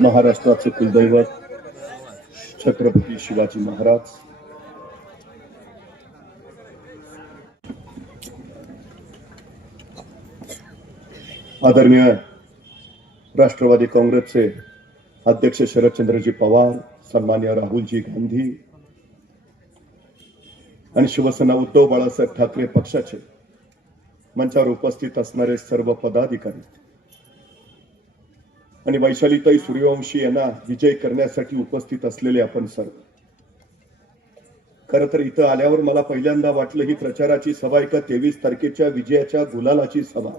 महाराष्ट्राचे कुलदैवत छत्रपती शिवाजी महाराज, आदरणीय राष्ट्रवादी काँग्रेसचे अध्यक्ष शरदचंद्रजी पवार, सन्माननीय राहुलजी गांधी आणि शिवसेना उद्धव बाळासाहेब ठाकरे पक्षाचे मंचावर उपस्थित असणारे सर्व पदाधिकारी आणि वैशालीताई सूर्यवंशी यांना विजय करण्यासाठी उपस्थित असलेले आपण सर्व, खरं तर इथं आल्यावर मला पहिल्यांदा वाटलं ही प्रचाराची सभा आहे का 23 तारखेच्या विजयाच्या गुलालाची सभा.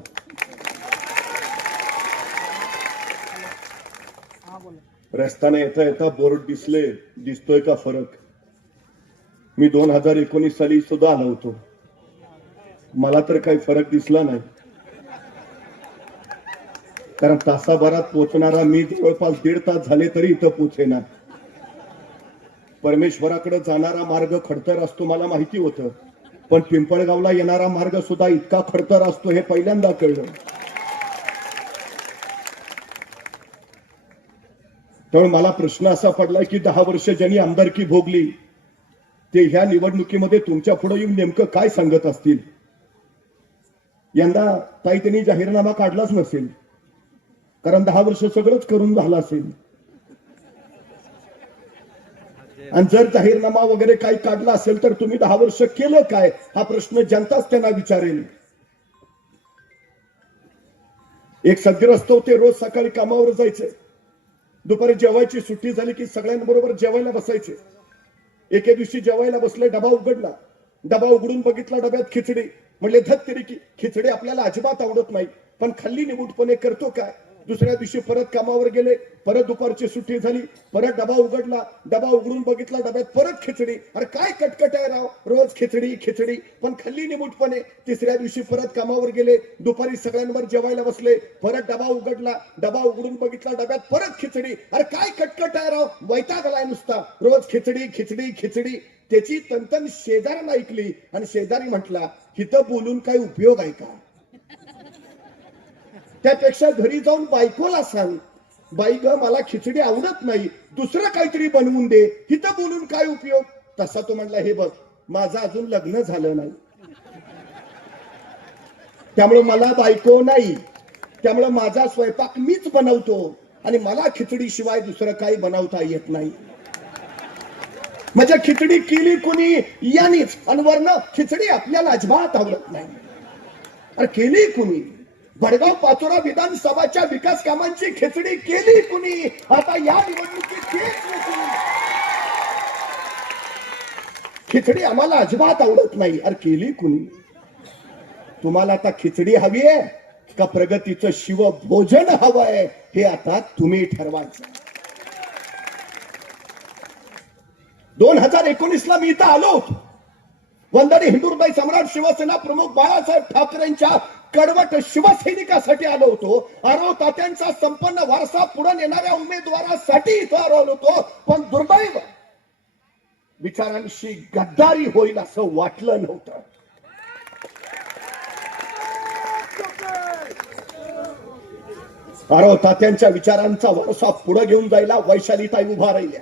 रस्त्याने येता येता बोर्ड दिसतोय का फरक? मी 2019 साली सुद्धा आलो होतो, मला तर काही फरक दिसला नाही. कारण तासाभरात पोहोचणारा मी जवळपास 1.5 तास झाले तरी इथं पोहोचेना. परमेश्वराकडे जाणारा मार्ग खडतर असतो मला माहिती होतं, पण पिंपळगावला येणारा मार्ग सुद्धा इतका खडतर असतो हे पहिल्यांदा कळलं. त्यामुळे मला प्रश्न असा पडलाय की 10 वर्ष ज्यांनी आमदारकी भोगली ते ह्या निवडणुकीमध्ये तुमच्या पुढे येऊन नेमकं काय सांगत असतील. यंदा ताई त्यांनी जाहीरनामा काढलाच नसेल, कारण 10 वर्ष सगळंच करून झालं असेल. आणि जर जाहीरनामा वगैरे काही काढला असेल तर तुम्ही 10 वर्ष केलं काय हा प्रश्न जनताच त्यांना विचारेल. एक सद्ग्रस्त होते, रोज सकाळी कामावर जायचे, दुपारी जेवायची सुट्टी झाली की सगळ्यांबरोबर जेवायला बसायचे. एके दिवशी जेवायला बसले, डबा उघडला, डबा उघडून बघितला, डब्यात खिचडी. म्हणले धत तरी की खिचडी आपल्याला अजिबात आवडत नाही, पण खाल्ली निमूटपणे करतो काय. दुसऱ्या दिवशी परत कामावर गेले, परत दुपारची सुट्टी झाली, परत डबा उघडला, डबा उघडून बघितला, डब्यात परत खिचडी. अरे काय कटकट आहे राव, रोज खिचडी खिचडी, पण खाल्ली निमूटपणे. तिसऱ्या दिवशी परत कामावर गेले, दुपारी सगळ्यांवर जेवायला बसले, परत डबा उघडला, डबा उघडून बघितला, डब्यात परत खिचडी. अरे काय कटकट आहे राव, वैताग आलाय नुसता, रोज खिचडी खिचडी खिचडी. त्याची तनतन शेजाऱ्याला ऐकली आणि शेजारी म्हटला, हिथं बोलून काय उपयोग आहे का? त्यापेक्षा घरी जाऊन बायकोला सांग, बाई ग मला खिचडी आवडत नाही, दुसरं काहीतरी बनवून दे, हिथं बोलून काय उपयोग. तसा तो म्हटला, हे बघ माझं अजून लग्न झालं नाही, त्यामुळे मला बायको नाही, त्यामुळे माझा स्वयंपाक मीच बनवतो आणि मला खिचडी शिवाय दुसरं काही बनवता येत नाही. म्हणजे खिचडी केली कुणी यानीच, आणि वरनं खिचडी आपल्याला अजिबात आवडत नाही. अरे केली कुणी? भडगाव पाचोरा विधानसभाच्या विकास कामांची खिचडी केली कुणी? आता या निवडणुकीत खिचडी आम्हाला अजिबात आवडत नाही. अरे केली कुणी? तुम्हाला आता खिचडी हवी आहे का प्रगतीचं शिवभोजन हवंय हे आता तुम्ही ठरवायचं. 2019 ला मी इथं आलो होतो, वंदनीय हिंदुहृदय सम्राट शिवसेना प्रमुख बाळासाहेब ठाकरेंच्या कडवट शिवसैनिकासाठी आलो होतो. आरो तात्यांचा संपन्न वारसा पुढे नेणाऱ्या उमेदवारासाठी इथं आलो होतो. पण दुर्दैव विचारांशी गद्दारी होईल असं वाटलं नव्हतं. आरो तात्यांच्या विचारांचा वारसा पुढे घेऊन जायला वैशालीताई उभा राहिल्या.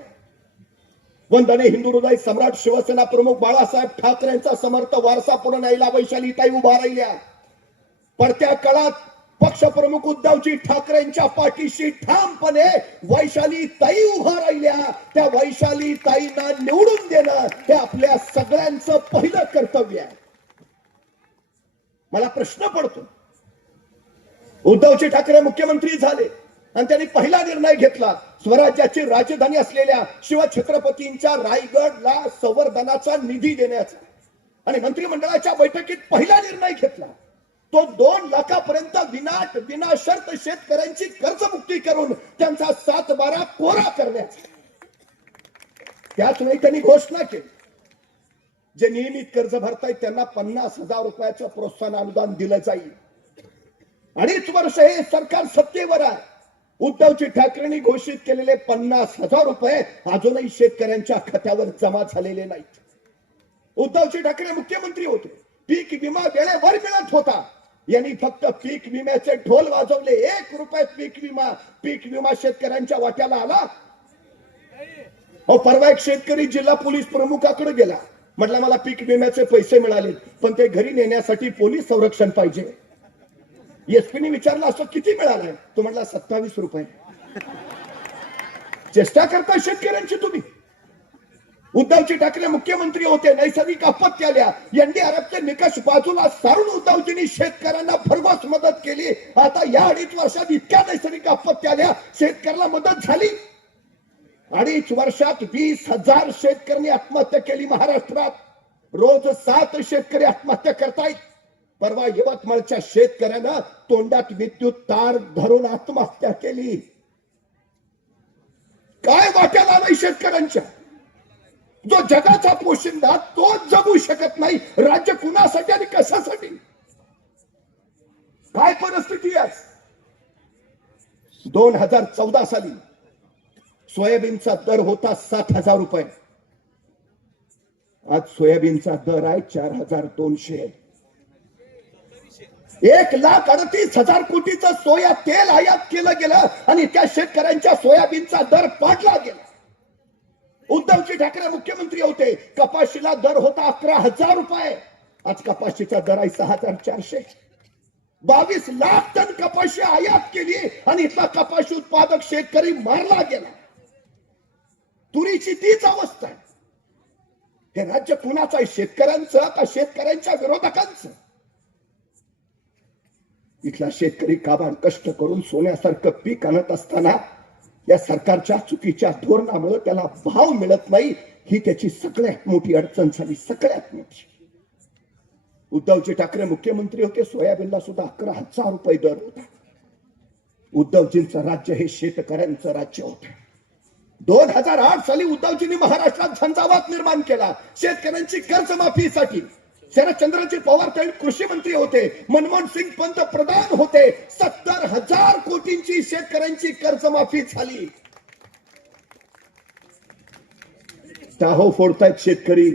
वंदनीय हिंदुहृदय सम्राट शिवसेना प्रमुख बाळासाहेब ठाकरेंचा समर्थ वारसा पुढे न्यायला वैशालीताई उभा राहिल्या. पडत्या काळात पक्षप्रमुख उद्धवजी ठाकरेंच्या पाठीशी ठामपणे वैशालीताई उभा राहिल्या. त्या वैशालीताईंना निवडून देणं हे आपल्या सगळ्यांचं पहिलं कर्तव्य आहे. मला प्रश्न पडतो, उद्धवजी ठाकरे मुख्यमंत्री झाले आणि त्यांनी पहिला निर्णय घेतला स्वराज्याची राजधानी असलेल्या शिवछत्रपतींच्या रायगडला संवर्धनाचा निधी देण्याचा, आणि मंत्रिमंडळाच्या बैठकीत पहिला निर्णय घेतला तो 2 लाखापर्यंत विना शर्त शेतकऱ्यांची कर्जमुक्ती करून त्यांचा 7-12 कोरा करण्याचा. त्याच वेळी त्यांनी घोषणा केली, जे नियमित कर्ज भरतायत त्यांना 50,000 रुपयाचं प्रोत्साहन अनुदान दिलं जाईल. 2.5 वर्ष हे सरकार सत्तेवर आहे. उद्धवजी ठाकरेंनी घोषित केलेले 50,000 रुपये अजूनही शेतकऱ्यांच्या खात्यावर जमा झालेले नाहीत. उद्धवजी ठाकरे मुख्यमंत्री होते, पीक विमा वेळेवर मिळत होता. यांनी फक्त पीक विम्याचे ढोल वाजवले. 1 रुपयात पीक विमा शेतकऱ्यांच्या वाट्याला आला. परवा एक शेतकरी जिल्हा पोलीस प्रमुखाकडे गेला. म्हटलं मला पीक विम्याचे पैसे मिळाले, पण ते घरी नेण्यासाठी पोलीस संरक्षण पाहिजे. एसपीने विचारलं असं किती मिळालंय? तो म्हटला 27 रुपये. चेष्टा करता शेतकऱ्यांची तुम्ही. उद्धवजी ठाकरे मुख्यमंत्री होते, नैसर्गिक आपत्ती आल्या, एनडीआरएफचे निकष बाजूला सारून उद्धवजींनी शेतकऱ्यांना भरघोस मदत केली. आता या 2.5 वर्षात इतक्या नैसर्गिक आपत्ती आल्या, शेतकऱ्याला मदत झाली. 2.5 वर्षात 20,000 शेतकऱ्यांनी आत्महत्या केली. महाराष्ट्रात रोज 7 शेतकरी आत्महत्या करतायत. परवा यवतमाळच्या शेतकऱ्यानं तोंडात विद्युत तार धरून आत्महत्या केली. काय वाट्याला नाही शेतकऱ्यांच्या? जो जगाचा पोशिंदा तोच जगू शकत नाही, राज्य कुणासाठी आणि कशासाठी? काय परिस्थिती आहे? 2014 साली सोयाबीनचा दर होता 7,000 रुपये. आज सोयाबीनचा दर आहे 4,200. 1,38,000 कोटीचं सोया तेल आयात केलं गेलं आणि त्या शेतकऱ्यांच्या सोयाबीनचा दर पाडला गेला. उद्धवजी ठाकरे मुख्यमंत्री होते, कपाशीला दर होता 11,000 रुपये. आज कपाशीचा दर आहे 6,400. 22 लाख टन कपाशी आयात केली आणि इथला कपाशी उत्पादक शेतकरी मारला गेला. तुरीची तीच अवस्था आहे. हे राज्य कुणाचं आहे? शेतकऱ्यांचं का शेतकऱ्यांच्या विरोधकांचं? इथला शेतकरी काबाड कष्ट करून सोन्यासारखं पीक आणत असताना या सरकारच्या चुकीच्या धोरणामुळे त्याला भाव मिळत नाही. ही त्याची सगळ्यात मोठी अडचण झाली, सगळ्यात मोठी. उद्धवजी ठाकरे मुख्यमंत्री होते, सोयाबीनला सुद्धा 11,000 रुपये दर होता. उद्धवजींचं राज्य हे शेतकऱ्यांचं राज्य होतं. 2008 साली उद्धवजींनी महाराष्ट्रात झंझावात निर्माण केला शेतकऱ्यांची कर्जमाफीसाठी. शरदचंद्रजी पवार त्यावेळी कृषी मंत्री होते, मनमोहन सिंग पंतप्रधान होते. 70,000 कोटींची शेतकऱ्यांची कर्जमाफी झाली. टाहो फोडतायत शेतकरी,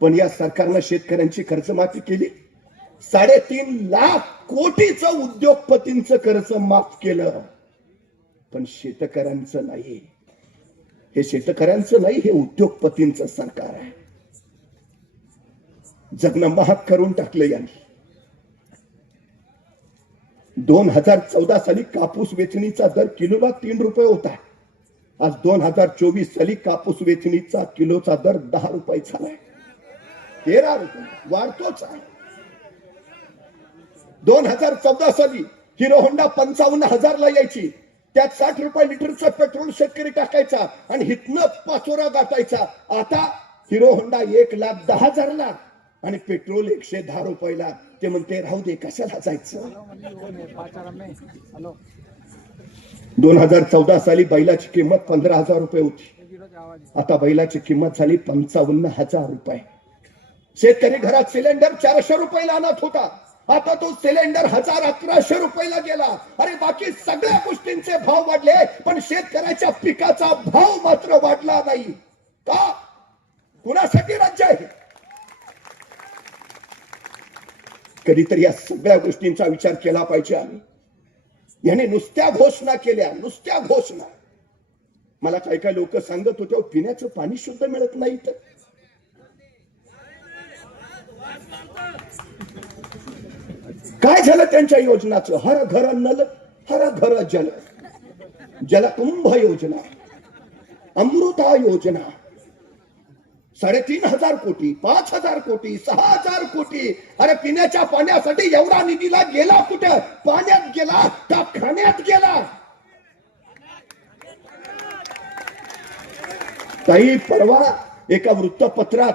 पण या सरकारनं शेतकऱ्यांची कर्जमाफी केली. 3.5 लाख कोटीचं उद्योगपतींचं कर्ज माफ केलं, पण शेतकऱ्यांचं नाही. हे शेतकऱ्यांचं नाही, हे उद्योगपतींचं सरकार आहे. जगणं महाग करून टाकलं यांनी. 2014 साली कापूस वेचणीचा दर किलोला 3 रुपये होता. आज 2024 साली कापूस वेचणीचा किलोचा दर 10 रुपये झालाय. 13 रुपये वाढतोच आहे. 2014 साली हिरो होंडा 55,000 ला यायची. त्यात 60 रुपये लिटरचं पेट्रोल शेतकरी टाकायचा आणि हितनं पाचोरा गाठायचा. आता हिरो होंडा 1,10,000 ला आणि पेट्रोल 110 रुपयाला. ते म्हणते राहू दे, कशाला जायचं. 2014 साली बैलाची किंमत 15,000 रुपये होती. आता बैलाची किंमत झाली 55,000 रुपये. शेतकरी घरात सिलेंडर 400 रुपयाला आणत होता, आता तो सिलेंडर 1,1100 रुपयाला गेला. अरे बाकी सगळ्या गोष्टींचे भाव वाढले, पण शेतकऱ्याच्या पिकाचा भाव मात्र वाढला नाही. का? कुणासाठी राज्य आहे? कधीतरी या सगळ्या गोष्टींचा विचार केला पाहिजे. आम्ही याने नुसत्या घोषणा केल्या, नुसत्या घोषणा. मला काही काही लोक सांगत होते पिण्याचं पाणी शुद्ध मिळत नाही. तर काय झालं त्यांच्या योजनाचं? हर घर नल, हर घर जल, जलकुंभ योजना, अमृता योजना. 3,500 कोटी, 5,000 कोटी, 6,000 कोटी. अरे पिण्याच्या पाण्यासाठी एवढा निधीला गेला कुठे? पाण्यात गेला का खाण्यात गेला? काही परवा एका वृत्तपत्रात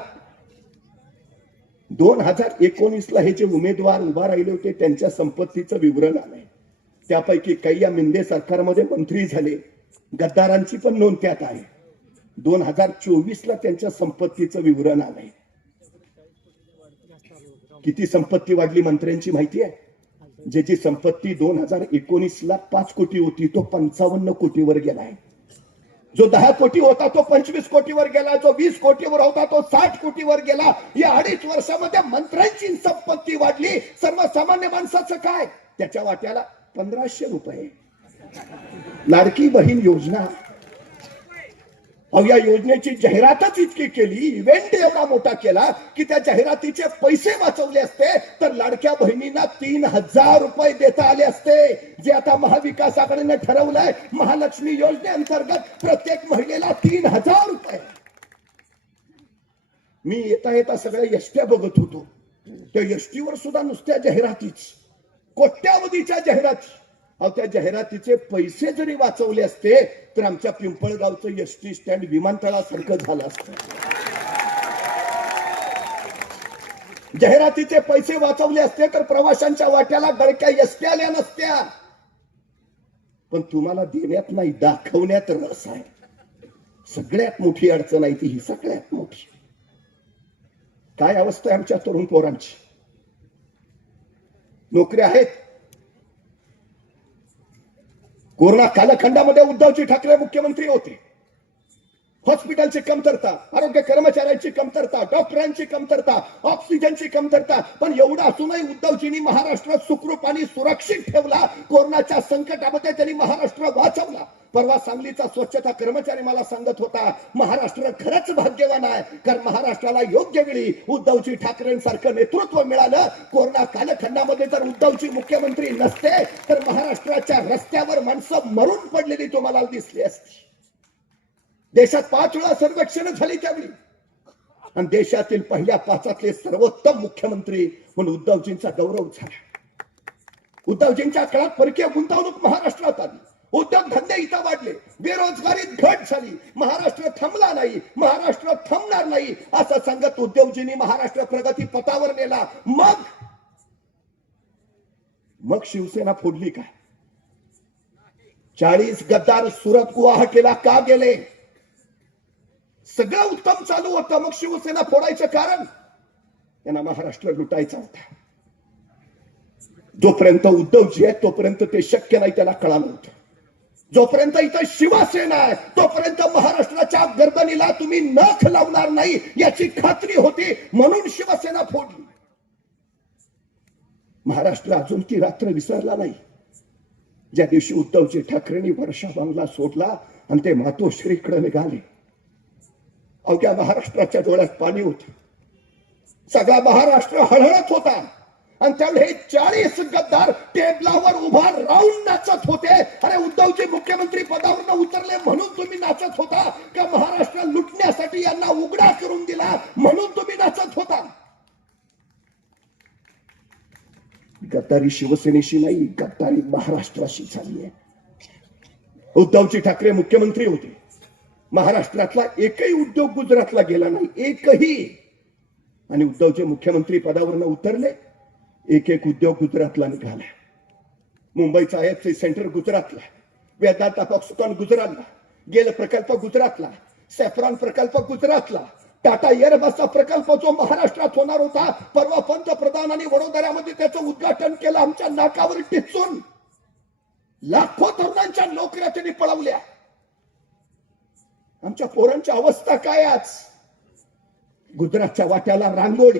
2019 ला हे जे उमेदवार उभा राहिले होते त्यांच्या संपत्तीचं विवरण आलंय. त्यापैकी काही या मिंदे सरकारमध्ये मंत्री झाले, गद्दारांची पण नोंद त्यात आहे. 2024 ला त्यांच्या संपत्तीचं विवरण आलंय. किती संपत्ती वाढली मंत्र्यांची माहिती आहे? ज्याची संपत्ती 2019 ला 5 कोटी होती तो 55 कोटीवर गेलाय. जो 10 कोटी होता तो 25 कोटीवर गेला, जो 20 कोटीवर होता तो 60 कोटीवर गेला. या 2.5 वर्षामध्ये मंत्र्यांची संपत्ती वाढली. सर्वसामान्य माणसाचं काय? त्याच्या वाट्याला 1500 रुपये. लाडकी बहीण योजना, अहो या योजनेची जाहिरातच इतकी केली, इव्हेंट एवढा मोठा केला की त्या जाहिरातीचे पैसे वाचवले असते तर लाडक्या बहिणींना 3000 रुपये देता आले असते. जे आता महाविकास आघाडीने ठरवलंय, महालक्ष्मी योजनेअंतर्गत प्रत्येक महिलेला 3000 रुपये. मी येता येता सगळ्या एसट्या बघत होतो. त्या एसटीवर सुद्धा नुसत्या जाहिरातीच, कोट्यावधीच्या जाहिराती. अहो त्या जाहिरातीचे पैसे जरी वाचवले असते तर आमच्या पिंपळगावचं एसटी स्टँड विमानतळासारखं झालं असतं. जाहिरातीचे पैसे वाचवले असते तर प्रवाशांच्या वाट्याला गळक्या एसट्या आल्या नसत्या. पण तुम्हाला देण्यात नाही, दाखवण्यात रस आहे. सगळ्यात मोठी अडचण आहे ती ही, सगळ्यात मोठी. काय अवस्था आहे आमच्या तरुण पोरांची? नोकऱ्या आहेत. कोरोना कालखंडामध्ये उद्धवजी ठाकरे मुख्यमंत्री होते. हॉस्पिटलची कमतरता, आरोग्य कर्मचाऱ्यांची कमतरता, डॉक्टरांची कमतरता, ऑक्सिजनची कमतरता. पण एवढं असूनही उद्धवजींनी महाराष्ट्र सुखरूप आणि सुरक्षित ठेवला. कोरोनाच्या संकटामध्ये त्यांनी महाराष्ट्र वाचवला. परवा सांगलीचा स्वच्छता कर्मचारी मला सांगत होता, महाराष्ट्र खरंच भाग्यवान आहे, कारण महाराष्ट्राला योग्य वेळी उद्धवजी ठाकरेंसारखं नेतृत्व मिळालं. कोरोना कालखंडामध्ये जर उद्धवजी मुख्यमंत्री नसते तर महाराष्ट्राच्या रस्त्यावर माणसं मरून पडलेली तुम्हाला दिसली असती. देशात 5 वेळा सर्वेक्षण झाली त्यावेळी, आणि देशातील पहिल्या 5 सर्वोत्तम मुख्यमंत्री म्हणून उद्धवजींचा गौरव झाला. उद्धवजींच्या काळात परकीय गुंतवणूक महाराष्ट्रात आली, उद्योगधंदे इथं वाढले, बेरोजगारीत घट झाली. महाराष्ट्र थांबला नाही, महाराष्ट्र थांबणार नाही असं सांगत उद्धवजींनी महाराष्ट्र प्रगती पथावर नेला. मग शिवसेना फोडली काय? 40 गद्दार सुरत गुवाहाटीला का गेले? सगळं उत्तम चालू होतं, मग शिवसेना फोडायचं कारण? त्यांना महाराष्ट्र लुटायचा होता. जोपर्यंत उद्धवजी आहे तोपर्यंत ते शक्य नाही, त्याला कळालं होतं. जोपर्यंत इथं शिवसेना आहे तोपर्यंत महाराष्ट्राच्या गर्दनीला तुम्ही नख लावणार नाही याची खात्री होती, म्हणून शिवसेना फोडली. महाराष्ट्र अजून ती रात्र विसरला नाही ज्या दिवशी उद्धवजी ठाकरेंनी वर्षा बंगला सोडला आणि ते मातोश्रीकडे निघाले. अवघ्या महाराष्ट्राच्या डोळ्यात पाणी होतं. सगळा महाराष्ट्र हळहळत होता. आणि त्यावेळी हे 40 गद्दार टेबलावर उभा राहून नाचत होते. अरे उद्धवजी मुख्यमंत्री पदावरून उतरले म्हणून तुम्ही नाचत होता का? महाराष्ट्र लुटण्यासाठी यांना उघडा करून दिला म्हणून तुम्ही नाचत होता? गद्दारी शिवसेनेशी नाही, गद्दारी महाराष्ट्राशी झाली आहे. उद्धवजी ठाकरे मुख्यमंत्री होते. महाराष्ट्रातला एकही उद्योग गुजरातला गेला नाही, एकही. आणि उद्धवजी मुख्यमंत्री पदावरून उतरले, एक एक उद्योग गुजरातला निघाला. मुंबईचा आयएफसी सेंटर गुजरातला, वेदांता फॉक्सकॉन गुजरातला, गेल प्रकल्प गुजरातला, सॅफ्रॉन प्रकल्प गुजरातला, टाटा एअरबसचा प्रकल्प जो महाराष्ट्रात होणार होता, परवा पंतप्रधानांनी वडोदऱ्यामध्ये त्याचं उद्घाटन केलं. आमच्या नाकावर टिचून लाखो तरुणांच्या नोकऱ्या त्यांनी पळवल्या. आमच्या पोरांची अवस्था काय आज? गुजरातच्या वाट्याला रांगोळी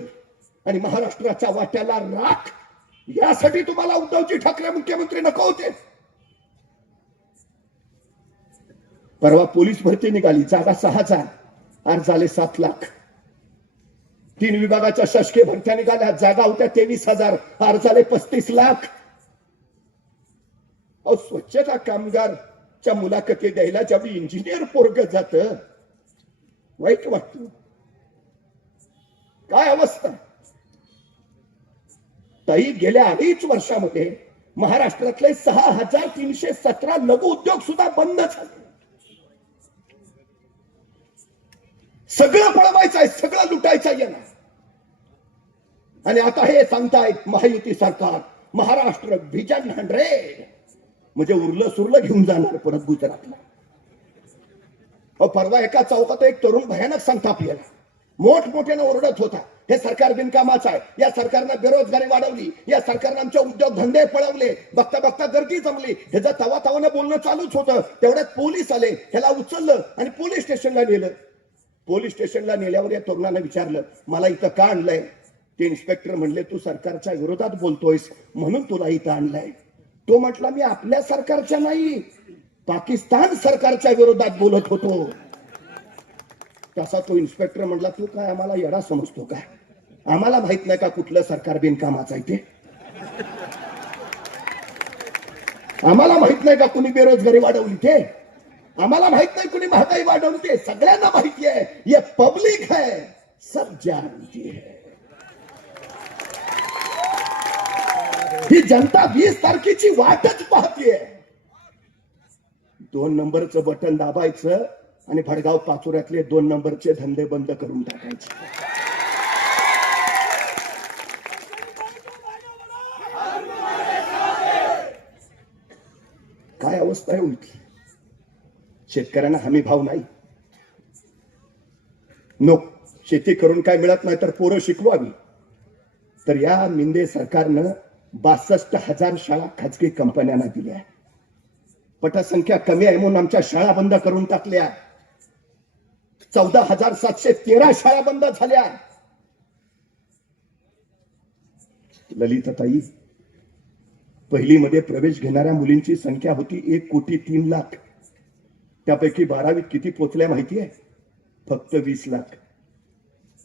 आणि महाराष्ट्राच्या वाट्याला राख. यासाठी तुम्हाला उद्धवजी ठाकरे मुख्यमंत्री नको होते? परवा पोलीस भरती निघाली, जागा 6000, अर्ज झाले 7 लाख. 3 विभागाच्या शासकीय भरत्या निघाल्या, जागा होत्या 23,000, अर्ज झाले 35 लाख. अहो स्वच्छता कामगारच्या मुलाखती द्यायला ज्यावेळी इंजिनियर पोरग जात, वाईट वाटतं. काय अवस्था? ताई गेल्या 2.5 वर्षामध्ये महाराष्ट्रातले 6317 लघु उद्योग सुद्धा बंद झाले. सगळं पळवायचं आहे, सगळं लुटायचं आहे ना. आणि आता हे सांगतायत महायुती सरकार महाराष्ट्र व्हिजन 100 म्हणजे उरलं सुरलं घेऊन जाणार परत गुजरातला. परवा एका चौकात एक तरुण भयानक सांगता आपल्याला, मोठमोठ्यानं ओरडत होता, हे सरकार बिनकामाचं आहे, या सरकारनं बेरोजगारी वाढवली, या सरकारनं आमचे उद्योग धंदे पळवले, बघता बघता गर्दी जमली. ह्याचं तवा तवानं बोलणं चालूच होतं. तेवढ्यात पोलीस आले, ह्याला उचललं आणि पोलीस स्टेशनला नेलं. पोलीस स्टेशनला नेल्यावर या तरुणानं विचारलं, मला इथं का आणलंय? ते इन्स्पेक्टर म्हणले, तू सरकारच्या विरोधात बोलतोयस म्हणून तुला इथं आणलंय. तो म्हटला, मी आपल्या सरकारच्या नाही, पाकिस्तान सरकारच्या विरोधात बोलत होतो. तसा तो इन्स्पेक्टर म्हटला, तू काय आम्हाला येडा समजतो का? आम्हाला माहित नाही का कुठलं सरकार बिनकामाचं आहे ते? आम्हाला माहित नाही का कुणी बेरोजगारी वाढवली ते? आम्हाला माहित नाही कुणी महागाई वाढवली ते? सगळ्यांना माहिती आहे, ये पब्लिक है, सब जानती है. ही जनता 20 तारखेची वाटच पाहतीये. 2 नंबरचं बटन दाबायचं आणि भडगाव पाचोऱ्यातले 2 नंबरचे धंदे बंद करून टाकायचे. काय अवस्था आहे उलटी. शेतकऱ्यांना हमी भाव नाही, शेती करून काय मिळत नाही तर पोरं शिकवावी. तर या मिंदे सरकारनं 62,000 शाळा खाजगी कंपन्यांना दिल्या. पटसंख्या कमी आहे म्हणून आमच्या शाळा बंद करून टाकल्या. 14,713 शाळा बंद झाल्या. ललिताताई, पहिलीमध्ये प्रवेश घेणाऱ्या मुलींची संख्या होती 1,03,00,000. त्यापैकी 12वीत किती पोचल्या माहिती आहे? फक्त 20 लाख.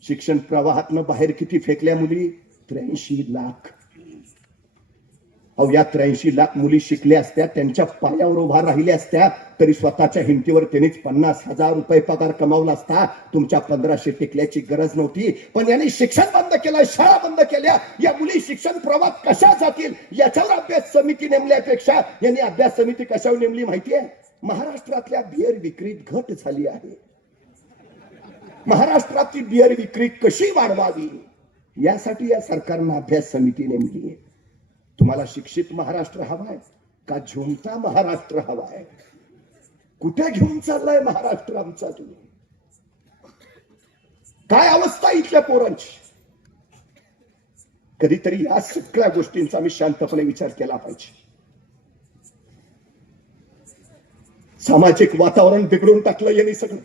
शिक्षण प्रवाहातनं बाहेर किती फेकल्या मुली? 83 लाख. अहो, या 83 लाख मुली शिकल्या असत्या, त्यांच्या पायावर उभा राहिल्या असत्या, तरी स्वतःच्या हिमतीवर त्यांनीच 50,000 रुपये पगार कमावला असता. तुमच्या 1500 टिकल्याची गरज नव्हती. पण यांनी शिक्षण बंद केलं, शाळा बंद केल्या. या मुली शिक्षण प्रवाहात कशा जातील याच्यावर अभ्यास समिती नेमल्यापेक्षा यांनी अभ्यास समिती कशावर नेमली माहितीये? महाराष्ट्रातल्या बियर विक्रीत घट झाली आहे. महाराष्ट्रातली बियर विक्री कशी वाढवावी यासाठी या सरकारनं अभ्यास समिती नेमली आहे. तुम्हाला शिक्षित महाराष्ट्र हवाय का झुमता महाराष्ट्र हवाय? कुठे घेऊन चाललाय महाराष्ट्र आमचा? तुम्ही काय अवस्था इथल्या पोरांची? कधीतरी या सगळ्या गोष्टींचा मी शांतपणे विचार केला पाहिजे. सामाजिक वातावरण बिघडून टाकलं यांनी सगळं.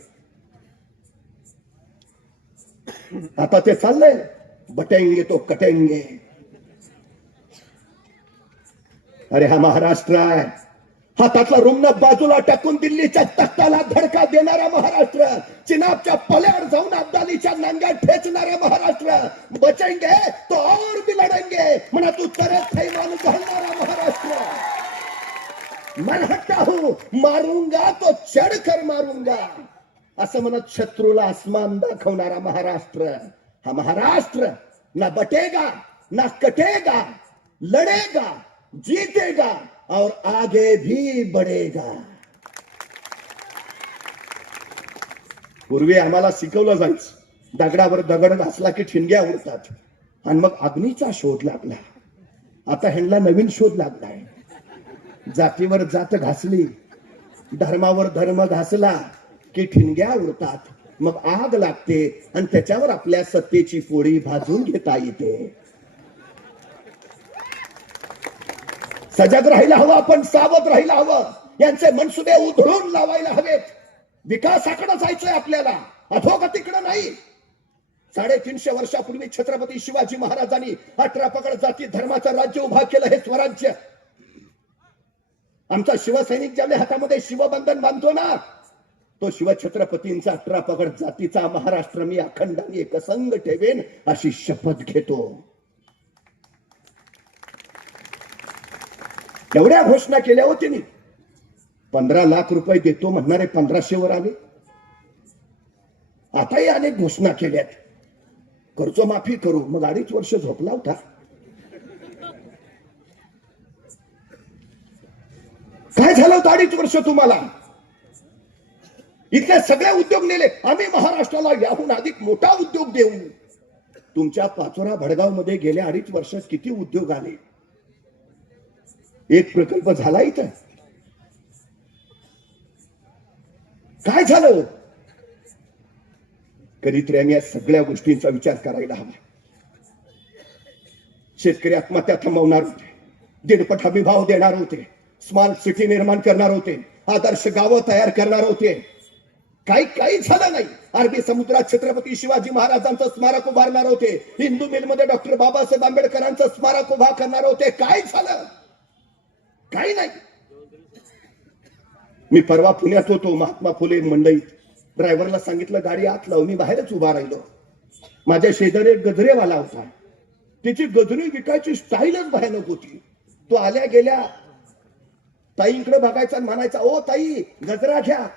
आता ते चाललंय, बटेंगे तो कटेंगे. अरे हा महाराष्ट्र आहे. हातातला रुग्ण बाजूला टाकून दिल्लीच्या तख्ताला धडका देणारा महाराष्ट्र, चिनाबच्या पल्यावर जाऊन अब्दालीच्या नांग्यात ठेचणारा महाराष्ट्र, बचेंगे तो और भी लढेंगे म्हणा तू तरच थैमान घालणारा महाराष्ट्र, मैं हट्टा हूं मारूंगा तो चढकर मारूंगा असं म्हणत शत्रूला आसमान दाखवणारा महाराष्ट्र. हा महाराष्ट्र ना बटेगा ना कटेगा, लढेगा, जीतेगा और आगे भी बढ़ेगा. पूर्वी आम्हाला शिकवलं जायचं, दगडावर दगड घासला की ठिणग्या उडतात आणि मग अग्नीचा शोध लागला. आता ह्यांना नवीन शोध लागलाय. जातीवर जात घासली, धर्मावर धर्म घासला की ठिणग्या उडतात, मग आग लागते आणि त्याच्यावर आपल्या सत्तेची पोळी भाजून घेता येते. सजग राहायला हवं, आपण सावध राहायला हवं. यांचे मनसुबे उधळून लावायला हवेत. विकासाकडे जायचंय आपल्याला, अधोगतीकडे नाही. 350 वर्षापूर्वी छत्रपती शिवाजी महाराजांनी 18 पगड जाती धर्माचं राज्य उभा केलं, हे स्वराज्य. आमचा शिवसैनिक ज्याने हातामध्ये शिवबंधन बांधतो ना, तो शिवछत्रपतींचा 18 पगड जातीचा महाराष्ट्र मी अखंड आणि एकसंग ठेवेन अशी शपथ घेतो. एवढ्या घोषणा केल्या होती मी. 15 लाख रुपये देतो म्हणणारे 1500 वर आले. आताही अनेक घोषणा केल्यात, कर्जमाफी करू. मग 2.5 वर्ष झोपला होता. काय झालं होतं 2.5 वर्ष तुम्हाला? इथले सगळे उद्योग नेले. आम्ही महाराष्ट्राला याहून अधिक मोठा उद्योग देऊ. तुमच्या पाचोरा भडगाव मध्ये गेल्या 2.5 वर्षात किती उद्योग आले? एक प्रकल्प झाला इथं? काय झालं? कधीतरी आम्ही या सगळ्या गोष्टींचा विचार करायला हवा. शेतकरी आत्महत्या थांबवणार होते, दीडपट हमी भाव देणार होते, स्मार्ट सिटी निर्माण करणार होते, आदर्श गावं तयार करणार होते. काही झालं नाही. अरबी समुद्रात छत्रपती शिवाजी महाराजांचं स्मारक उभारणार होते, हिंदू मिलमध्ये डॉक्टर बाबासाहेब आंबेडकरांचं स्मारक उभा करणार होते. काय झालं? काही नाही. मी परवा पुण्यात होतो, महात्मा फुले मंडईत. ड्रायव्हरला सांगितलं गाडी आत लाव. मी बाहेरच उभा राहिलो. माझ्या शेजारी एक गजरेवाला होता. त्याची गजरे विकायची स्टाईलच भयानक होती. तो आल्या गेल्या ताईंकडे बघायचा आणि म्हणायचा, ओ ताई गजरा घ्या.